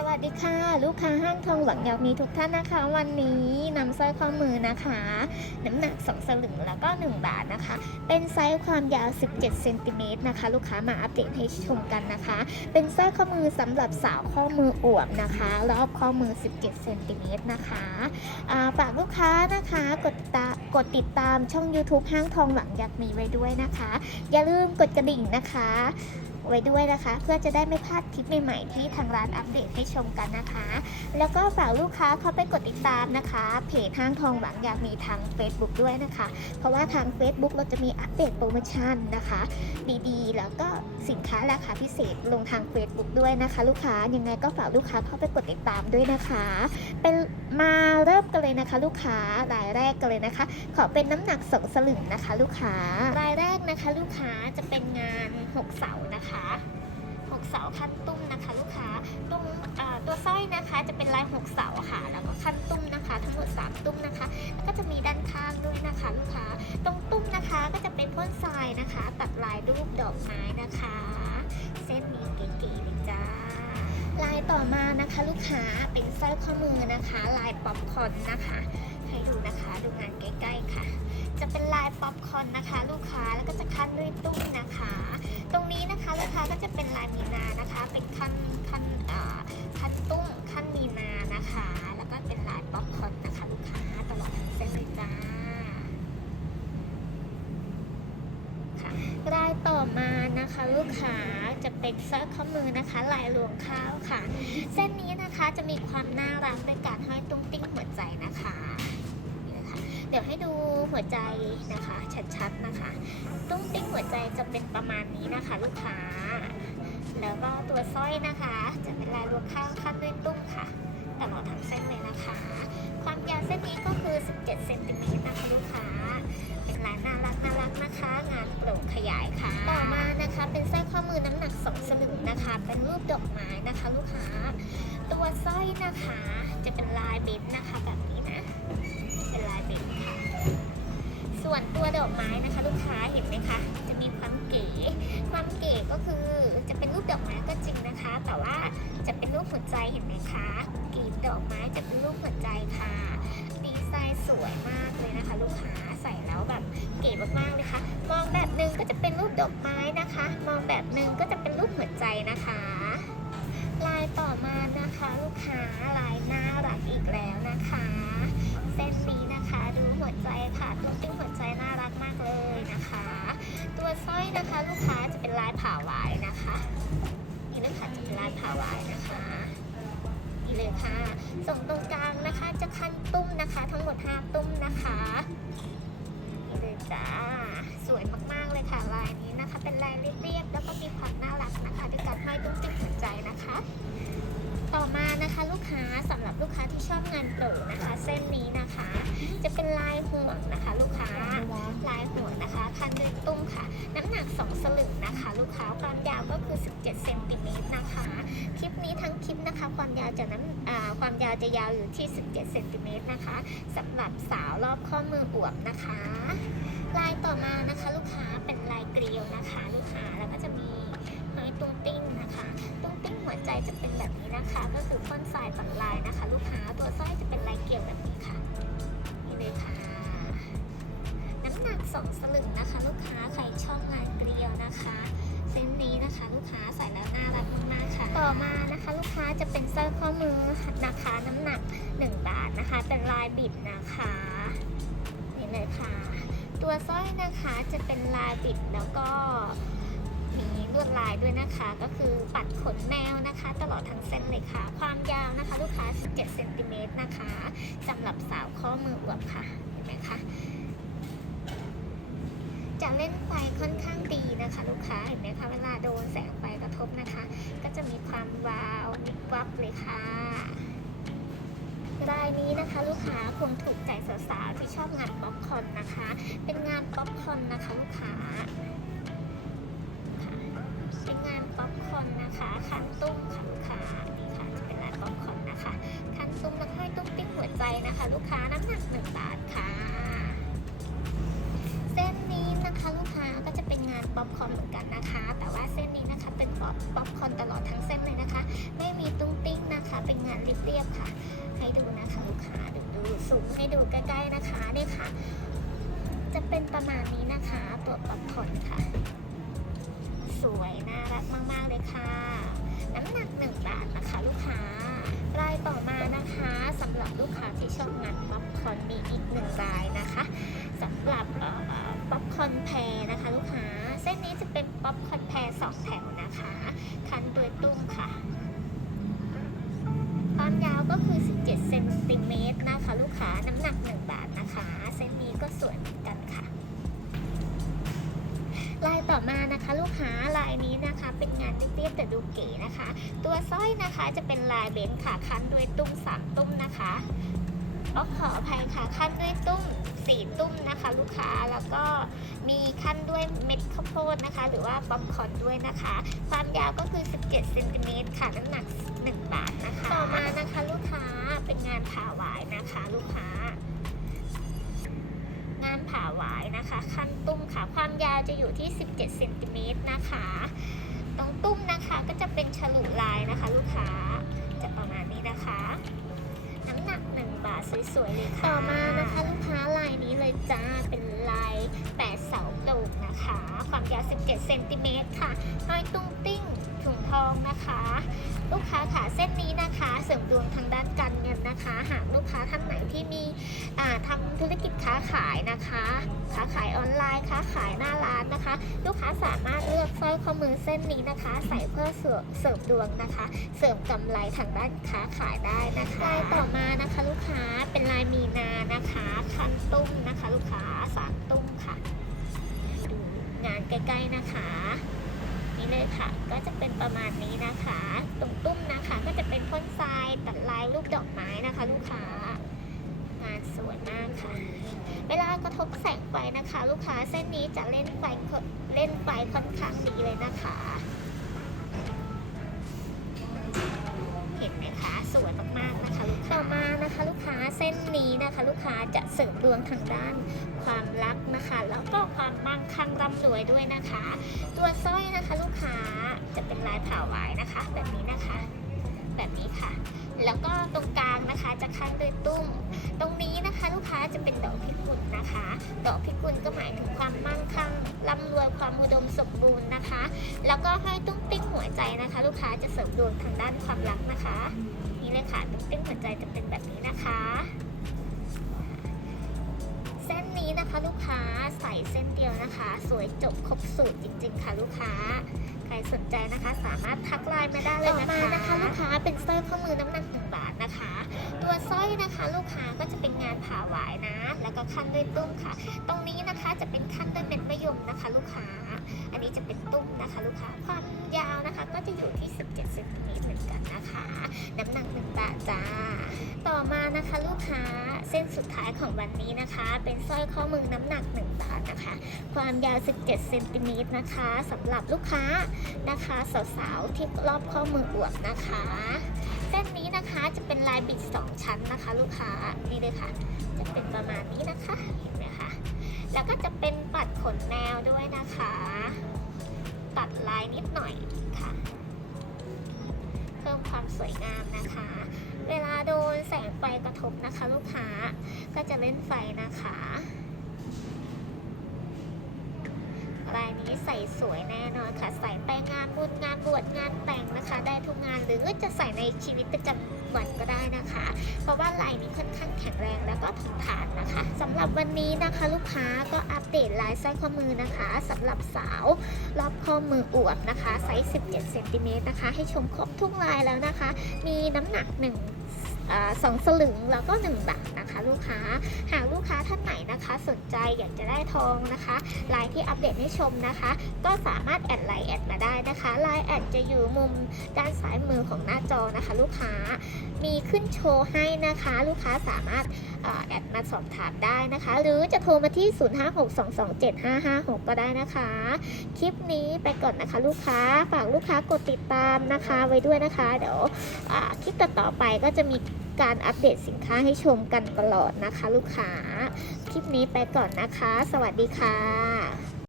สวัสดีค่ะ ลูกค้าห้างทองหวังยากมีทุกท่านนะคะ วันนี้นำสร้อยข้อมือนะคะ น้ำหนัก 2 สลึงแล้วก็ 1 บาทนะคะ เป็นไซส์ความยาว 17เซนติเมตรนะคะ ลูกค้ามาอัปเดตให้ชมกันนะคะ เป็นสร้อยข้อมือสำหรับสาวข้อมืออวบนะคะ รอบข้อมือ 17เซนติเมตรนะคะฝากลูกค้านะคะกดตากดติดตามช่อง YouTube ห้างทองหวังยากมีไว้ด้วยนะคะ อย่าลืมกดกระดิ่งนะคะ ไว้ด้วยนะคะ เพื่อจะได้ไม่พลาดคลิปใหม่ๆที่ทางร้านอัปเดตให้ชมกันนะคะ แล้วก็ฝากลูกค้าเข้าไปกดติดตามนะคะ เพจห้างทองหวังอยากมีทาง Facebook ด้วยนะคะ เพราะว่าทาง Facebook เราจะมีอัปเดตโปรโมชั่นนะคะ ดีๆ แล้วก็สินค้าราคาพิเศษลงทาง Facebook ด้วยนะคะ ลูกค้ายังไงก็ฝากลูกค้าเข้าไปกดติดตามด้วยนะคะ เป็นมาเริ่มกันเลยนะคะ ลูกค้ารายแรกกันเลยนะคะ ขอเป็นน้ำหนักสองสลึงนะคะ ลูกค้ารายแรก นะคะลูกค้าจะเป็นงานหกเสานะคะหกเสาขั้นตุ้มนะคะ ลูกค้าตรงตัวสร้อยนะคะจะเป็นลายหกเสาค่ะ แล้วก็ขั้นตุ้มนะคะ ทั้งหมดสามตุ้มนะคะ แล้วก็จะมีด้านข้างด้วยนะคะ ลูกค้าตรงตุ้มนะคะก็จะเป็นพ่นทรายนะคะ ตัดลายรูปดอกไม้นะคะ เส้นนี้เก๋ๆเลยจ้าลายต่อมานะคะ ลูกค้าเป็นสร้อยข้อมือนะคะ ลายป๊อปคอร์นนะคะ ให้ดูนะคะ ดูงานใกล้ๆค่ะ จะเป็นลายป๊อปคอนนะคะ ลูกค้าแล้วก็จะคั้นด้วยตุ้มนะคะ ตรงนี้นะคะลูกค้าก็จะเป็นลายมีนานะคะ เป็นคั้นคั้นอ่าคันตุ้มคั้นมีนานะคะ แล้วก็เป็นลายป๊อปคอนนะคะ ลูกค้าตลอดทั้งเส้นเลยจ้าค่ะลายต่อมานะคะลูกค้าจะเป็นสร้อยข้อมือนะคะลายรวงข้าวค่ะ เส้นนี้นะคะจะมีความน่ารักด้วยการห้อยตุ้งติ้งหัวใจนะคะ ดี๋ยวให้ดูหัวใจนะคะชัดๆนะคะ ตุ้งติ้งหัวใจจะเป็นประมาณนี้นะคะ ลูกค้า แล้วก็ตัวสร้อยนะคะ จะเป็นลายรวงข้าวขั้นด้วยตุ้งค่ะตลอดทั้งเส้นเลยนะคะ ความยาวเส้นนี้ก็คือ 17เซนติเมตรนะคะลูกค้า เป็นลายน่ารักน่ารักนะคะ งานโปร่งขยายค่ะ ต่อมานะคะเป็นสร้อยข้อมือน้ำหนัก 2 สลึงนะคะ เป็นรูปดอกไม้นะคะ ลูกค้า ตัวสร้อยนะคะจะเป็นลายเบนซ์นะคะแบบนี้นะ เป็นลายเบนซ์ค่ะ ส่วนตัวดอกไม้นะคะ ลูกค้าเห็นไหมคะ จะมีความเก๋ความเก๋ก็คือจะเป็นรูปดอกไม้ก็จริงนะคะ แต่ว่าจะเป็นรูปหัวใจเห็นไหมคะกลีบดอกไม้จะเป็นรูปหัวใจค่ะ ดีไซน์สวยมากเลยนะคะ ลูกค้าใส่แล้วแบบเก๋มากๆเลยค่ะ มองแบบหนึ่งก็จะเป็นรูปดอกไม้นะคะ มองแบบหนึ่งก็จะเป็นรูปหัวใจนะคะ ลายต่อมานะคะ ลูกค้าลาย ที่ชอนโปรนะคะ เส้นนี้นะคะ จะเป็นลายห่วงนะคะ ลูกค้าลายห่วงนะคะคันด้วยตุ้มค่ะ น้ำหนัก 2 สลึงนะคะ ลูกค้าความยาวก็คือ 17เซนติเมตรนะคะ คลิปนี้ทั้งคลิปนะคะ ความยาวจะน้ำความยาวจะยาวอยู่ที่ 17เซนติเมตรนะคะสำหรับสาวรอบข้อมืออวบนะคะ ลายต่อมานะคะ ลูกค้าเป็นลายเกลียวนะคะ ลูกค้าแล้วก็จะมีห้อยตุ้ตุ้งติ้ง ใจจะเป็นแบบนี้นะคะ ก็คือพ่นทรายตัดลายนะคะ ลูกค้าตัวสร้อยจะเป็นลายเกลียวแบบนี้ค่ะนี่เลยค่ะ น้ำหนักสองสลึงนะคะ ลูกค้าใครชอบงานเกลียวนะคะเส้นนี้นะคะ ลูกค้าใส่แล้วน่ารักมากๆค่ะ ต่อมานะคะลูกค้าจะเป็นสร้อยข้อมือนะคะ น้ำหนัก 1 บาทนะคะ เป็นลายบิดนะคะนี่เลยค่ะ ตัวสร้อยนะคะจะเป็นลายบิดแล้วก็ มีลวดลายด้วยนะคะ ก็คือปัดขนแมวนะคะ ตลอดทั้งเส้นเลยค่ะ ความยาวนะคะ ลูกค้า 17เซนติเมตรนะคะสำหรับสาวข้อมืออวบค่ะเห็นไหมคะจะเล่นไฟค่อนข้างดีนะคะ ลูกค้าเห็นไหมคะเวลาโดนแสงไฟกระทบนะคะ ก็จะมีความวาววิบวับเลยค่ะรายนี้นะคะ ลูกค้าคงถูกใจสาวๆที่ชอบงานป๊อปคอนนะคะ เป็นงานป๊อปคอนนะคะ ลูกค้า เป็นงานป๊อปคอนนะคะคันตุ้มค่ะลูกค้านี่ค่ะจะเป็นลายป๊อปคอนนะคะคันตุ้มแล้วก็ให้ตุ้มติ้งหัวใจนะคะ ลูกค้าน้ำหนักหนึ่งบาทค่ะ เส้นนี้นะคะลูกค้าก็จะเป็นงานป๊อปคอนเหมือนกันนะคะ แต่ว่าเส้นนี้นะคะเป็นป๊อปป๊อปคอนตลอดทั้งเส้นเลยนะคะ ไม่มีตุ้งติ้งนะคะ เป็นงานเรียบๆค่ะ ให้ดูนะคะลูกค้าดูดูสูงให้ดูใกล้ๆนะคะเนี่ยค่ะ จะเป็นประมาณนี้นะคะตัวป๊อปคอนค่ะ สวยน่ารักมากๆเลยค่ะ น้ำหนักหนึ่งบาทนะคะลูกค้ารายต่อมานะคะสำหรับลูกค้าที่ชอบงานป๊อปคอนมีอีกหนึ่งรายนะคะสำหรับป๊อปคอนแพรนะคะลูกค้าเส้นนี้จะเป็นป๊อปคอนแพรสองแถวนะคะคันด้วยตุ้มค่ะ ความยาวก็คือ 17เซนติเมตรนะคะลูกค้า นี้นะคะ เป็นงานเรียบๆแต่ดูเก๋นะคะ ตัวสร้อยนะคะจะเป็นลายเบนซ์ค่ะคั้นด้วยตุ้มสามตุ้มนะคะก็ขออภัยค่ะคั้นด้วยตุ้มสี่ตุ้มนะคะ ลูกค้าแล้วก็มีขั้นด้วยเม็ดข้าวโพดนะคะ หรือว่าป๊อปคอร์นด้วยนะคะ ความยาวก็คือ 17เซนติเมตรค่ะน้ำหนัก 1 บาทนะคะ ต่อมานะคะลูกค้าเป็นงานผ่าหวายนะคะ ลูกค้า งานผ่าหวายนะคะ ขั้นตุ้มค่ะความยาวจะอยู่ที่ 17เซนติเมตรนะคะ สวยๆเลยค่ะต่อมานะคะลูกค้าลายนี้เลยจ้าเป็นลายแปดเสาโปร่งนะคะ ความยาว 17 เซนติเมตรค่ะห้อยตุ้งติ้งถุงทองนะคะ ลูกค้าค่ะเส้นนี้นะคะเสริมดวงทางด้านการเงินนะคะ หากลูกค้าท่านไหนที่มีอ่าทำธุรกิจค้าขายนะคะค้าขายออนไลน์ค้าขายหน้าร้านนะคะ ลูกค้าสามารถเลือกสร้อยข้อมือเส้นนี้นะคะ ใส่เพื่อเสริมเสริมดวงนะคะ เสริมกำไรทางด้านค้าขายได้นะคะลายต่อมานะคะ ลูกค้าเป็นลายมีนานะคะ คันตุ้มนะคะ ลูกค้าสามตุ้มค่ะดูงานใกล้ๆนะคะ เลยค่ะ ก็จะเป็นประมาณนี้นะคะ ตรงตุ้มนะคะ ก็จะเป็นพ่นทรายตัดลายรูปดอกไม้นะคะ ลูกค้างานสวยมากค่ะ เวลากระทบแสงไฟนะคะ ลูกค้าเส้นนี้จะเล่นไฟเล่นไฟค่อนข้างดีเลยนะคะ เห็นไหมคะสวยมากๆนะคะลูกค้าต่อมานะคะ ลูกค้าเส้นนี้นะคะ ลูกค้าจะเสริมดวงทางด้านความรักนะคะ แล้วก็ความมั่งคั่งร่ำรวยด้วยนะคะ ตัวสร้อย ผ่าหวายนะคะ แบบนี้นะคะ แบบนี้ค่ะ แล้วก็ตรงกลางนะคะจะคั้นด้วยตุ้ม ตรงนี้นะคะลูกค้าจะเป็นดอกพิกุลนะคะ ดอกพิกุลก็หมายถึงความมั่งคั่งร่ำรวยความอุดมสมบูรณ์นะคะ แล้วก็ให้ตุ้งติ้งหัวใจนะคะ ลูกค้าจะเสริมดวงทางด้านความรักนะคะ นี่เลยค่ะตุ้งติ้งหัวใจจะเป็นแบบนี้นะคะเส้นนี้นะคะลูกค้าใส่เส้นเดียวนะคะ สวยจบครบสูตรจริงๆค่ะลูกค้า ใครสนใจนะคะ สามารถทักไลน์มาได้เลยนะคะต่อมานะคะลูกค้าเป็นสร้อยข้อมือน้ำหนักหนึ่งบาทนะคะ ตัวสร้อยนะคะ ลูกค้าก็จะเป็นงานผ่าหวายนะ แล้วก็ขั้นด้วยตุ้มค่ะ ตรงนี้นะคะจะเป็นขั้นด้วยเม็ดมะยมนะคะ ลูกค้า อันนี้จะเป็นตุ้มนะคะ ลูกค้าความยาวนะคะ ก็จะอยู่ที่ 17เซนติเมตรเหมือนกันนะคะ น้ำหนักหนึ่งบาทจ้า ต่อมานะคะลูกค้าเส้นสุดท้ายของวันนี้นะคะ เป็นสร้อยข้อมือน้ำหนัก1บาทนะคะ ความยาว 17เซนติเมตรนะคะสำหรับลูกค้านะคะสาวๆที่รอบข้อมืออวบนะคะ ส้นนี้นะคะ จะเป็นลายบิด 2 ชั้นนะคะ ลูกค้านี่เลยค่ะ จะเป็นประมาณนี้นะคะเห็นไหมคะแล้วก็จะเป็นปัดขนแนวด้วยนะคะ ตัดลายนิดหน่อยค่ะ เพิ่มความสวยงามนะคะ เวลาโดนแสงไฟกระทบนะคะ ลูกค้าก็จะเล่นไฟนะคะลาย นี้ใส่สวยแน่นอนค่ะ ใส่ไปงานบุญงานบวชงานแต่งนะคะ ได้ทุกงานหรือจะใส่ในชีวิตประจำวันก็ได้นะคะ เพราะว่าลายนี้ค่อนข้างแข็งแรงแล้วก็ทนทานนะคะสำหรับวันนี้นะคะ ลูกค้าก็อัปเดตลายสร้อยข้อมือนะคะสำหรับสาวรอบข้อมืออวบนะคะไซส์ 17เซนติเมตรนะคะ ให้ชมครบทุกลายแล้วนะคะ มีน้ำหนัก1อ่า สองสลึงแล้วก็ 1 บาทนะคะลูกค้า หากลูกค้าท่านไหนนะคะ สนใจอยากจะได้ทองนะคะลายที่อัปเดตให้ชมนะคะ ก็สามารถแอดไลน์แอดมาได้นะคะไลน์แอดจะอยู่มุมด้านซ้ายมือของหน้าจอนะคะ ลูกค้ามีขึ้นโชว์ให้นะคะ ลูกค้าสามารถแอดมาสอบถามได้นะคะ หรือจะโทรมาที่ 0562275556 ก็ได้นะคะ คลิปนี้ไปก่อนนะคะลูกค้า ฝากลูกค้ากดติดตามนะคะ ไว้ด้วยนะคะ เดี๋ยวคลิปต่อไปก็จะมีการอัปเดตสินค้าให้ชมกันตลอดนะคะ ลูกค้า คลิปนี้ไปก่อนนะคะ สวัสดีค่ะ